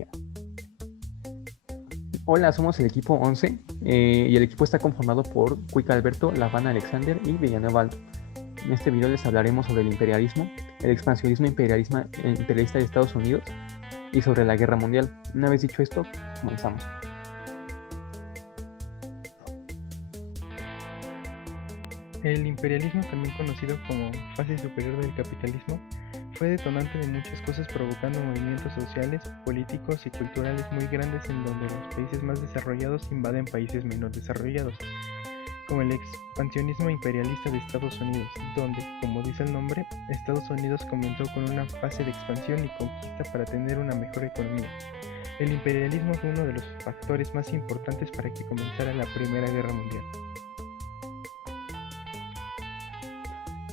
tecnología. Hola, somos el equipo 11 y el equipo está conformado por Cuica Alberto, Lavana Alexander y Villanueva Aldo. En este video les hablaremos sobre el imperialismo, el expansionismo imperialista de Estados Unidos y sobre la Guerra Mundial. Una vez dicho esto, comenzamos. El imperialismo, también conocido como fase superior del capitalismo, fue detonante de muchas cosas, provocando movimientos sociales, políticos y culturales muy grandes en donde los países más desarrollados invaden países menos desarrollados, como el expansionismo imperialista de Estados Unidos, donde, como dice el nombre, Estados Unidos comenzó con una fase de expansión y conquista para tener una mejor economía. El imperialismo fue uno de los factores más importantes para que comenzara la Primera Guerra Mundial.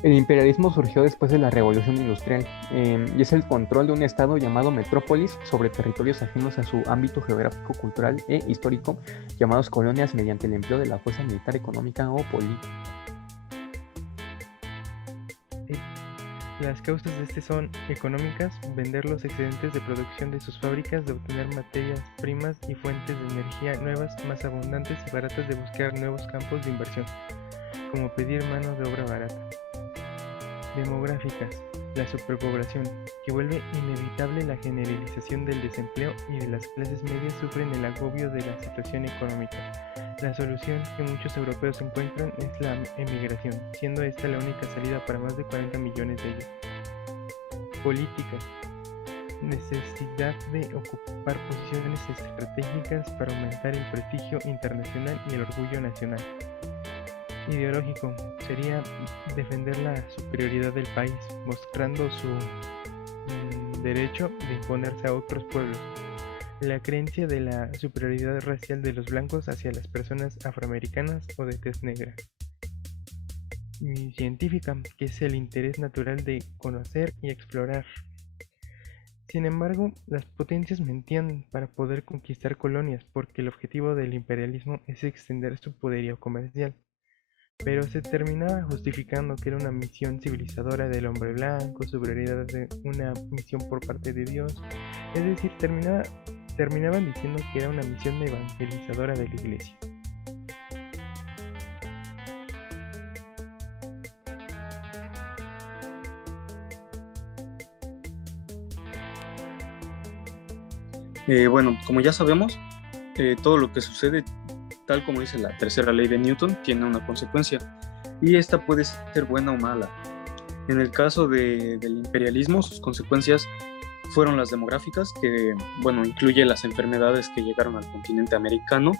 El imperialismo surgió después de la Revolución Industrial y es el control de un estado llamado metrópolis sobre territorios ajenos a su ámbito geográfico, cultural e histórico, llamados colonias, mediante el empleo de la fuerza militar, económica o política. Las causas de este son económicas: vender los excedentes de producción de sus fábricas, de obtener materias primas y fuentes de energía nuevas, más abundantes y baratas, de buscar nuevos campos de inversión, como pedir mano de obra barata. Demográficas: la superpoblación, que vuelve inevitable la generalización del desempleo, y de las clases medias sufren el agobio de la situación económica. La solución que muchos europeos encuentran es la emigración, siendo esta la única salida para más de 40 millones de ellos. Política: necesidad de ocupar posiciones estratégicas para aumentar el prestigio internacional y el orgullo nacional. Ideológico: sería defender la superioridad del país, mostrando su derecho de imponerse a otros pueblos. La creencia de la superioridad racial de los blancos hacia las personas afroamericanas o de tez negra. Y científica, que es el interés natural de conocer y explorar. Sin embargo, las potencias mentían para poder conquistar colonias, porque el objetivo del imperialismo es extender su poderío comercial. Pero se terminaba justificando que era una misión civilizadora del hombre blanco, superioridad de una misión por parte de Dios. Es decir, terminaban diciendo que era una misión evangelizadora de la iglesia. Bueno, como ya sabemos, todo lo que sucede, tal como dice la tercera ley de Newton, tiene una consecuencia, y esta puede ser buena o mala. En el caso del imperialismo, sus consecuencias fueron las demográficas, que bueno, incluye las enfermedades que llegaron al continente americano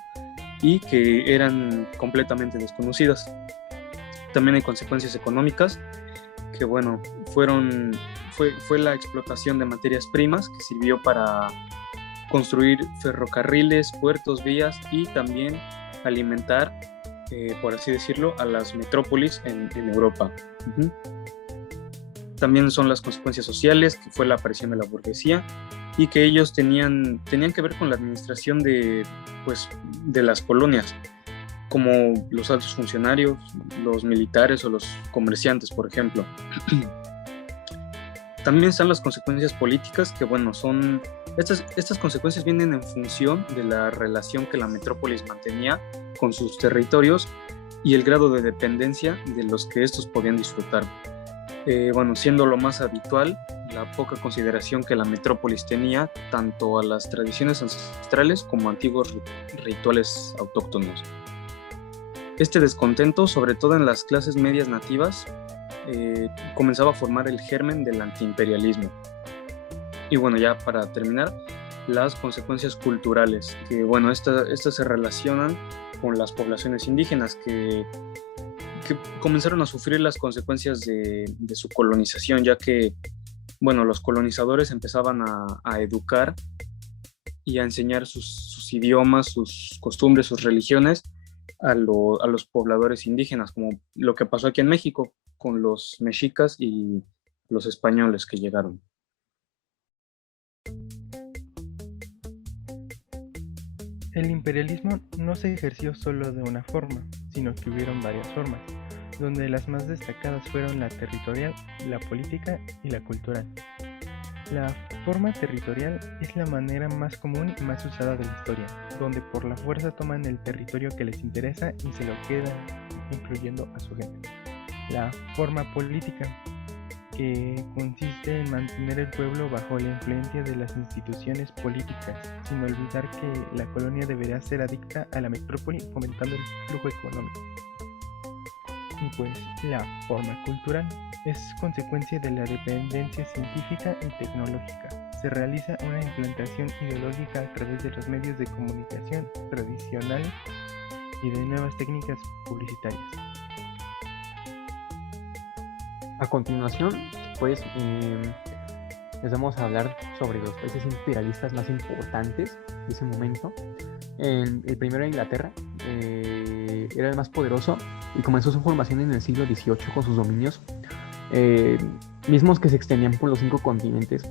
y que eran completamente desconocidas. También hay consecuencias económicas, que bueno, fue la explotación de materias primas que sirvió para construir ferrocarriles, puertos, vías y también alimentar, por así decirlo, a las metrópolis en Europa. Uh-huh. También son las consecuencias sociales, que fue la aparición de la burguesía y que ellos tenían que ver con la administración de las colonias, como los altos funcionarios, los militares o los comerciantes, por ejemplo. También están las consecuencias políticas, que bueno, son estas consecuencias vienen en función de la relación que la metrópolis mantenía con sus territorios y el grado de dependencia de los que estos podían disfrutar. Bueno, siendo lo más habitual la poca consideración que la metrópolis tenía tanto a las tradiciones ancestrales como a antiguos rituales autóctonos. Este descontento, sobre todo en las clases medias nativas, comenzaba a formar el germen del antiimperialismo. Y bueno, ya para terminar, las consecuencias culturales, que bueno, estas se relacionan con las poblaciones indígenas que comenzaron a sufrir las consecuencias de su colonización, ya que bueno, los colonizadores empezaban a educar y a enseñar sus idiomas, sus costumbres, sus religiones a los pobladores indígenas, como lo que pasó aquí en México con los mexicas y los españoles que llegaron. El imperialismo no se ejerció solo de una forma, sino que hubieron varias formas, donde las más destacadas fueron la territorial, la política y la cultural. La forma territorial es la manera más común y más usada de la historia, donde por la fuerza toman el territorio que les interesa y se lo quedan, incluyendo a su gente. La forma política, que consiste en mantener el pueblo bajo la influencia de las instituciones políticas, sin olvidar que la colonia deberá ser adicta a la metrópoli, fomentando el flujo económico. Y pues la forma cultural es consecuencia de la dependencia científica y tecnológica. Se realiza una implantación ideológica a través de los medios de comunicación tradicionales y de nuevas técnicas publicitarias. A continuación, pues les vamos a hablar sobre los países imperialistas más importantes de ese momento. El primero era Inglaterra, era el más poderoso y comenzó su formación en el siglo XVIII con sus dominios, mismos que se extendían por los 5 continentes.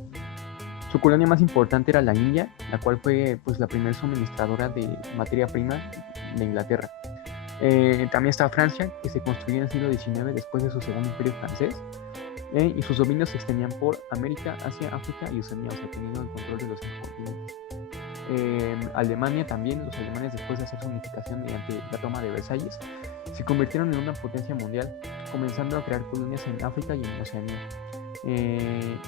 Su colonia más importante era la India, la cual fue pues, la primera suministradora de materia prima de Inglaterra. También está Francia, que se construyó en el siglo XIX después de su segundo imperio francés, y sus dominios se extendían por América, Asia, África y Oceanía, o sea, teniendo el control de los 5 continentes. Alemania también, los alemanes después de hacer su unificación mediante la toma de Versalles, se convirtieron en una potencia mundial, comenzando a crear colonias en África y en Oceanía.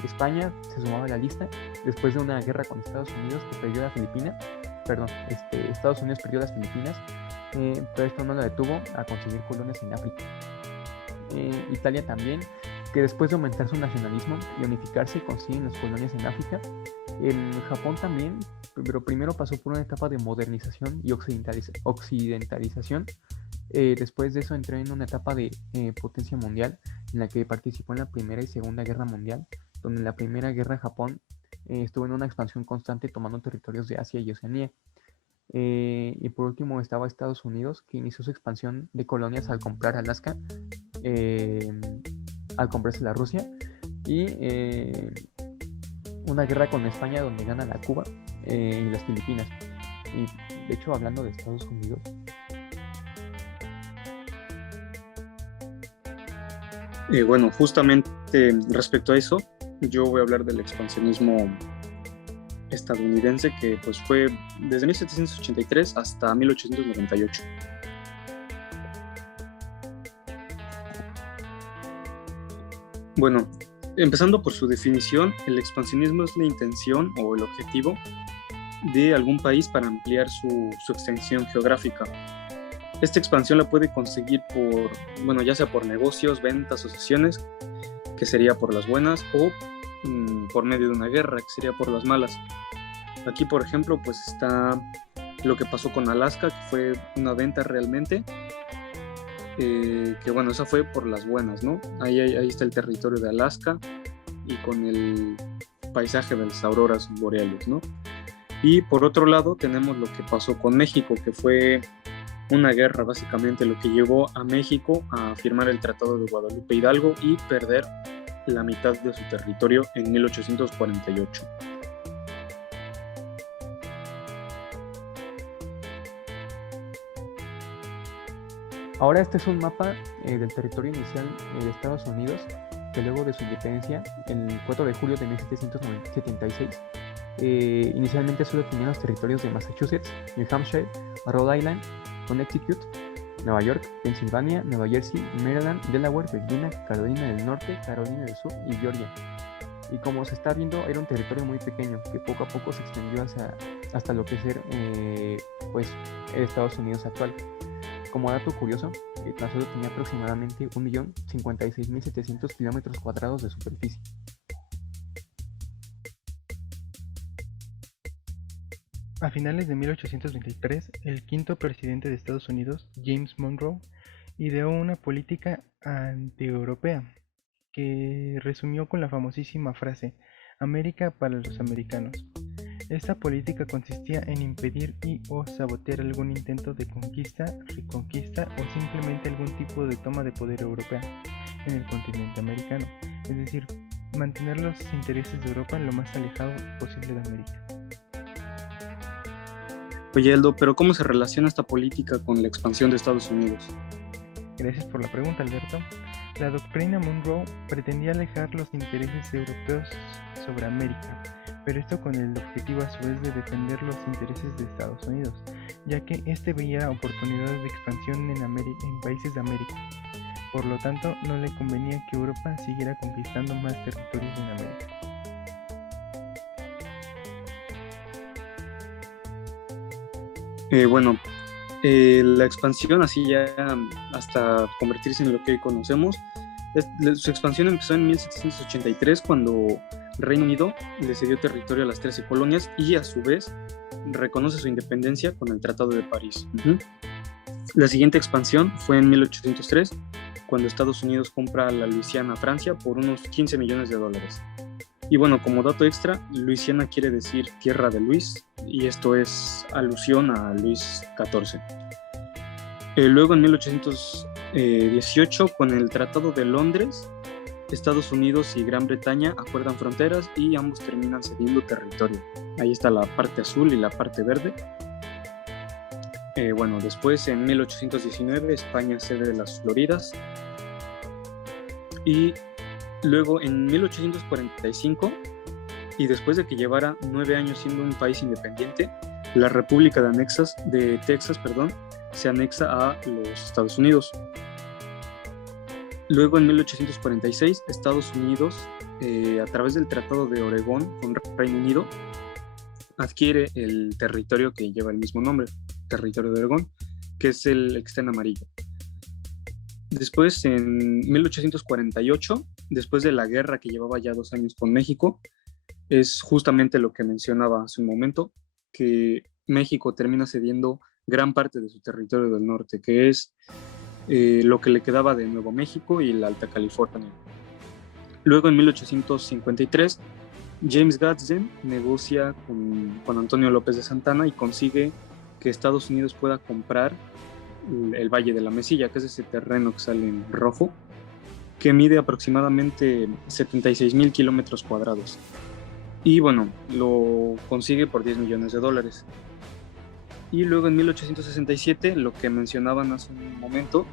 España se sumaba a la lista después de una guerra con Estados Unidos que perdió la Filipina, Estados Unidos perdió las Filipinas, pero esto no la detuvo a conseguir colonias en África. Italia también, que después de aumentar su nacionalismo y unificarse consiguen las colonias en África. Japón también, pero primero pasó por una etapa de modernización y occidentalización. Después de eso entró en una etapa de potencia mundial en la que participó en la Primera y Segunda Guerra Mundial, donde en la Primera Guerra Japón estuvo en una expansión constante tomando territorios de Asia y Oceanía. Y por último estaba Estados Unidos, que inició su expansión de colonias al comprar Alaska, al comprarse la Rusia, y una guerra con España donde gana la Cuba y las Filipinas. Y de hecho, hablando de Estados Unidos, bueno, justamente respecto a eso, yo voy a hablar del expansionismo estadounidense, que pues fue desde 1783 hasta 1898. Bueno, empezando por su definición, el expansionismo es la intención o el objetivo de algún país para ampliar su extensión geográfica. Esta expansión la puede conseguir ya sea por negocios, ventas, asociaciones, que sería por las buenas, o por medio de una guerra, que sería por las malas. Aquí, por ejemplo, pues está lo que pasó con Alaska, que fue una venta realmente, que bueno, esa fue por las buenas, ¿no? Ahí está el territorio de Alaska y con el paisaje de las auroras boreales, ¿no? Y por otro lado tenemos lo que pasó con México, que fue una guerra básicamente lo que llevó a México a firmar el Tratado de Guadalupe Hidalgo y perder la mitad de su territorio en 1848. ahora este es un mapa del territorio inicial de Estados Unidos, que luego de su independencia, el 4 de julio de 1776, inicialmente solo tenía los territorios de Massachusetts, New Hampshire, Rhode Island, Connecticut, Nueva York, Pensilvania, Nueva Jersey, Maryland, Delaware, Virginia, Carolina del Norte, Carolina del Sur y Georgia. Y como se está viendo, era un territorio muy pequeño que poco a poco se extendió hasta lo que es el Estados Unidos actual. Como dato curioso, tan solo tenía aproximadamente 1.056.700 kilómetros cuadrados de superficie. A finales de 1823, el quinto presidente de Estados Unidos, James Monroe, ideó una política anti-europea que resumió con la famosísima frase "América para los americanos". Esta política consistía en impedir o sabotear algún intento de conquista, reconquista o simplemente algún tipo de toma de poder europea en el continente americano, es decir, mantener los intereses de Europa lo más alejado posible de América. Oye, Aldo, pero ¿cómo se relaciona esta política con la expansión de Estados Unidos? Gracias por la pregunta, Alberto. La doctrina Monroe pretendía alejar los intereses europeos sobre América, pero esto con el objetivo a su vez de defender los intereses de Estados Unidos, ya que éste veía oportunidades de expansión en países de América. Por lo tanto, no le convenía que Europa siguiera conquistando más territorios en América. La expansión así ya hasta convertirse en lo que hoy conocemos, su expansión empezó en 1783 cuando Reino Unido le cedió territorio a las 13 colonias y a su vez reconoce su independencia con el Tratado de París. La siguiente expansión fue en 1803 cuando Estados Unidos compra la Luisiana a Francia por unos 15 millones de dólares. Y bueno, como dato extra, Luisiana quiere decir tierra de Luis, y esto es alusión a Luis XIV. Luego en 1818, con el Tratado de Londres, Estados Unidos y Gran Bretaña acuerdan fronteras y ambos terminan cediendo territorio. Ahí está la parte azul y la parte verde. Después en 1819 España cede las Floridas. Y luego en 1845, y después de que llevara 9 años siendo un país independiente, la República de Texas se anexa a los Estados Unidos. Luego en 1846, Estados Unidos, a través del Tratado de Oregón con Reino Unido, adquiere el territorio que lleva el mismo nombre, Territorio de Oregón, que es el que está en amarillo. Después, en 1848, después de la guerra que llevaba ya 2 años con México, es justamente lo que mencionaba hace un momento, que México termina cediendo gran parte de su territorio del norte, que es lo que le quedaba de Nuevo México y la Alta California. Luego, en 1853, James Gadsden negocia con Antonio López de Santana y consigue que Estados Unidos pueda comprar el Valle de la Mesilla, que es ese terreno que sale en rojo, que mide aproximadamente 76,000 kilómetros cuadrados. Y bueno, lo consigue por 10 millones de dólares. Y luego en 1867, lo que mencionaban hace un momento,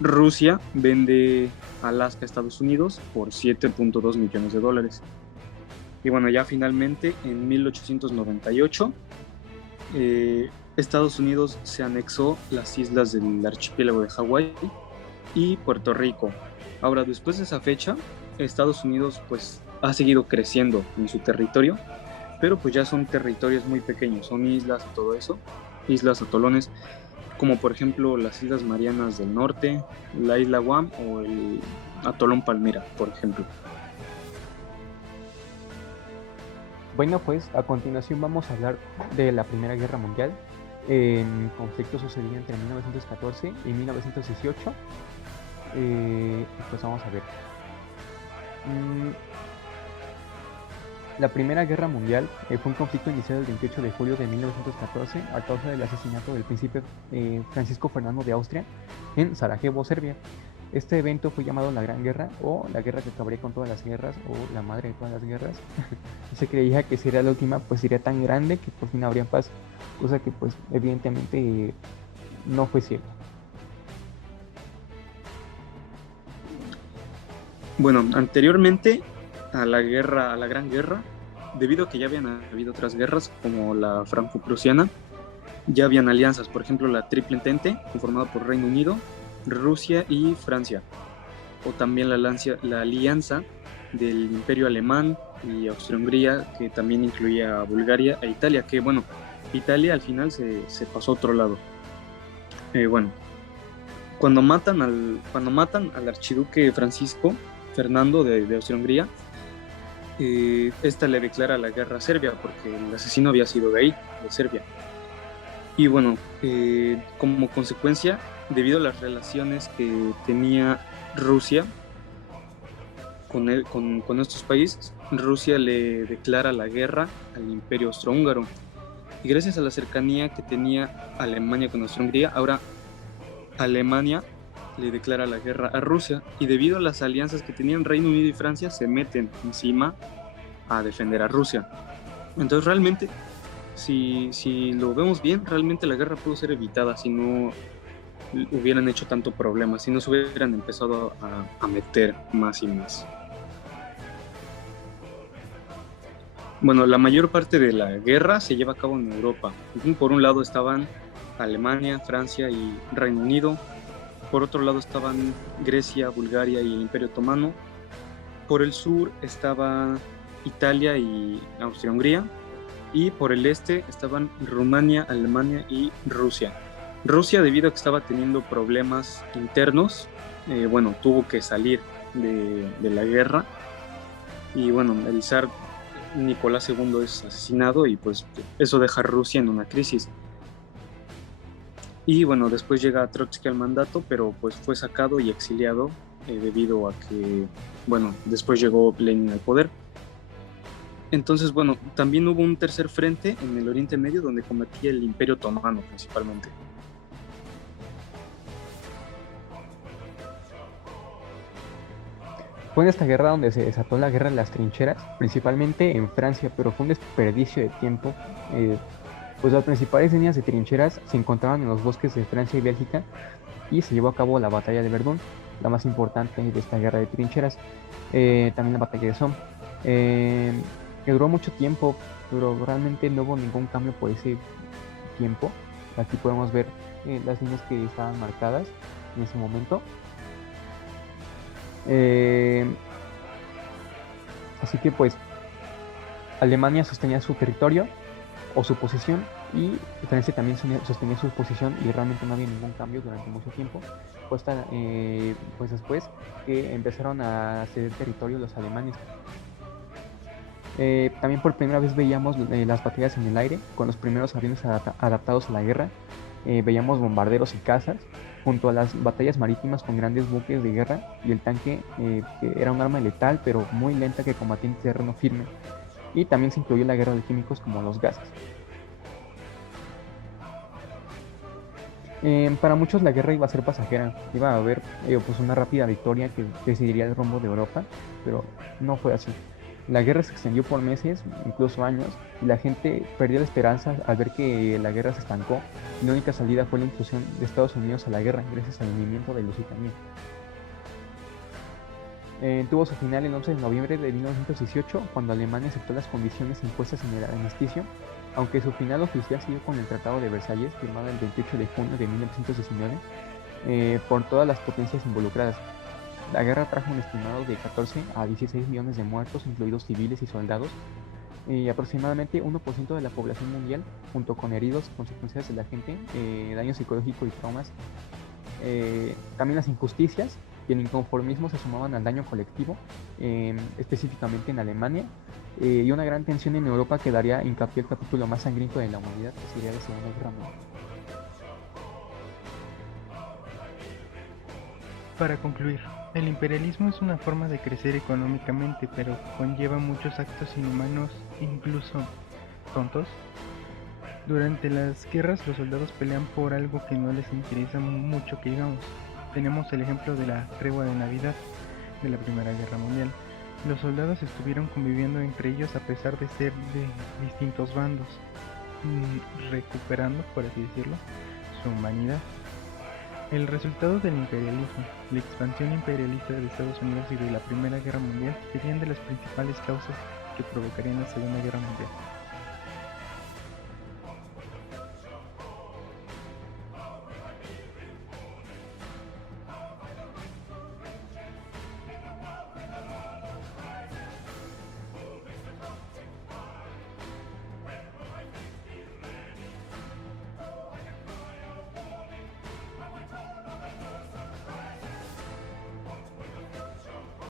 Rusia vende Alaska a Estados Unidos por 7.2 millones de dólares. Y bueno, ya finalmente en 1898, Estados Unidos se anexó las islas del archipiélago de Hawái y Puerto Rico. Ahora, después de esa fecha, Estados Unidos pues ha seguido creciendo en su territorio, pero pues ya son territorios muy pequeños, son islas y todo eso, islas atolones, como por ejemplo las Islas Marianas del Norte, la isla Guam o el atolón Palmira, por ejemplo. Bueno, pues a continuación vamos a hablar de la Primera Guerra Mundial. El conflicto sucedía entre 1914 y 1918. Pues vamos a ver. La Primera Guerra Mundial fue un conflicto iniciado el 28 de julio de 1914 a causa del asesinato del príncipe Francisco Fernando de Austria en Sarajevo, Serbia. Este evento fue llamado la Gran Guerra, o la guerra que acabaría con todas las guerras, o la madre de todas las guerras. Se creía que si era la última, pues sería tan grande que por fin habría paz, cosa que pues evidentemente no fue cierto. Bueno, anteriormente a la Gran Guerra, debido a que ya habían habido otras guerras como la franco-prusiana, ya habían alianzas, por ejemplo la Triple Entente, conformada por Reino Unido, Rusia y Francia, o también la alianza del Imperio Alemán y Austria-Hungría, que también incluía a Bulgaria e Italia, que bueno, Italia al final se pasó a otro lado. Cuando matan al archiduque Francisco Fernando de Austria-Hungría, esta le declara la guerra a Serbia, porque el asesino había sido de ahí, de Serbia. Y bueno, como consecuencia, debido a las relaciones que tenía Rusia con estos países, Rusia le declara la guerra al Imperio Austrohúngaro. Y gracias a la cercanía que tenía Alemania con Austria-Hungría, ahora Alemania le declara la guerra a Rusia, y debido a las alianzas que tenían Reino Unido y Francia, se meten encima a defender a Rusia. Entonces realmente, si lo vemos bien, realmente la guerra pudo ser evitada si no hubieran hecho tanto problema, si no se hubieran empezado a meter más y más. Bueno, la mayor parte de la guerra se lleva a cabo en Europa. Por un lado estaban Alemania, Francia y Reino Unido. Por otro lado estaban Grecia, Bulgaria y el Imperio Otomano. Por el sur estaba Italia y Austria-Hungría. Y por el este estaban Rumania, Alemania y Rusia. Rusia, debido a que estaba teniendo problemas internos, tuvo que salir de la guerra. Y bueno, el zar Nicolás II es asesinado y pues eso deja a Rusia en una crisis. Y bueno, después llega Trotsky al mandato, pero pues fue sacado y exiliado debido a que, después llegó Lenin al poder. Entonces, también hubo un tercer frente en el Oriente Medio donde combatía el Imperio Otomano principalmente. Fue en esta guerra donde se desató la guerra de las trincheras, principalmente en Francia, pero fue un desperdicio de tiempo. Pues las principales líneas de trincheras se encontraban en los bosques de Francia y Bélgica y se llevó a cabo la batalla de Verdún, la más importante de esta guerra de trincheras. También la batalla de Somme, que duró mucho tiempo, pero realmente no hubo ningún cambio por ese tiempo. Aquí podemos ver las líneas que estaban marcadas en ese momento. Así que pues Alemania sostenía su territorio o su posición y Francia también sostenía su posición y realmente no había ningún cambio durante mucho tiempo. Pues después que empezaron a ceder territorio los alemanes. También por primera vez veíamos las batallas en el aire con los primeros aviones adaptados a la guerra. Veíamos bombarderos y cazas junto a las batallas marítimas con grandes buques de guerra y el tanque, que era un arma letal pero muy lenta que combatía en terreno firme. Y también se incluyó la guerra de químicos como los gases. Para muchos la guerra iba a ser pasajera, iba a haber pues una rápida victoria que decidiría el rumbo de Europa, pero no fue así. La guerra se extendió por meses, incluso años, y la gente perdió la esperanza al ver que la guerra se estancó y la única salida fue la inclusión de Estados Unidos a la guerra gracias al hundimiento de Lusitania. Tuvo su final el 11 de noviembre de 1918 cuando Alemania aceptó las condiciones impuestas en el armisticio, aunque su final oficial siguió con el Tratado de Versalles firmado el 28 de junio de 1919 por todas las potencias involucradas. La guerra trajo un estimado de 14 a 16 millones de muertos, incluidos civiles y soldados, y aproximadamente 1% de la población mundial, junto con heridos, consecuencias de la gente, daño psicológico y traumas. También las injusticias y el inconformismo se sumaban al daño colectivo, específicamente en Alemania, y una gran tensión en Europa que daría hincapié al capítulo más sangriento de la humanidad, que sería la Segunda Guerra Mundial. Para concluir, el imperialismo es una forma de crecer económicamente, pero conlleva muchos actos inhumanos, incluso tontos. Durante las guerras los soldados pelean por algo que no les interesa mucho que digamos. Tenemos el ejemplo de la tregua de Navidad de la Primera Guerra Mundial. Los soldados estuvieron conviviendo entre ellos a pesar de ser de distintos bandos, recuperando, por así decirlo, su humanidad. El resultado del imperialismo, la expansión imperialista de Estados Unidos y de la Primera Guerra Mundial serían de las principales causas que provocarían la Segunda Guerra Mundial.